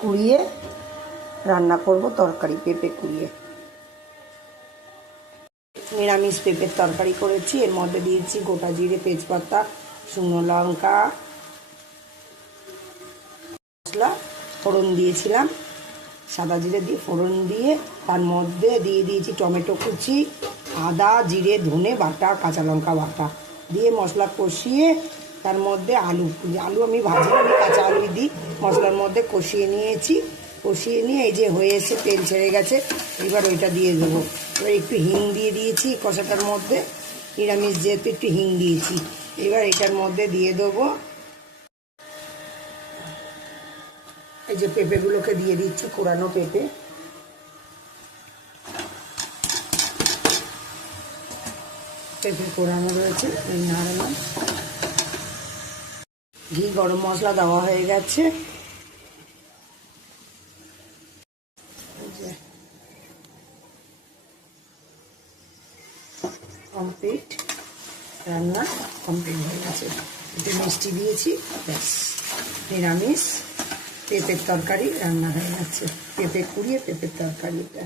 কুড়িয়ে রান্না করব তরকারি, পেঁপে কুড়িয়ে। নিরামিষ পেঁপের তরকারি করেছি। এর মধ্যে দিয়েছি গোটা জিরে, তেজপাতা, শুকনো লঙ্কা, মশলা, ফোড়ন দিয়েছিলাম, সাদা জিরে দিয়ে ফোড়ন দিয়ে তার মধ্যে দিয়ে দিয়েছি টমেটো কুচি, আদা, জিরে, ধনে বাটা, কাঁচা লঙ্কা বাটা দিয়ে মশলা কষিয়ে তার মধ্যে আলু আমি ভাজি, আমি কাঁচা আলু দিই, মশলার মধ্যে কষিয়ে নিয়েছি। কষিয়ে নিয়ে এই যে হয়ে এসে তেল ছেড়ে গেছে, এবার ওইটা দিয়ে দেবো। এবার একটু হিং দিয়ে দিয়েছি কষাটার মধ্যে, নিরামিষ যেহেতু একটু হিং দিয়েছি। এবার এটার মধ্যে দিয়ে দেবো এই যে পেঁপেগুলোকে দিয়ে দিচ্ছি, কোরানো পেঁপে। পেঁপে কোরানো রয়েছে, এই নাড়ালাম। ঘি, গরম মশলা দেওয়া হয়ে গেছে। কমপ্লিট, রান্না কমপ্লিট হয়ে গেছে। একটু মিষ্টি দিয়েছি, ব্যাস নিরামিষ পেঁপের তরকারি রান্না হয়ে গেছে। পেঁপে কুড়িয়ে পেঁপের তরকারি এটা।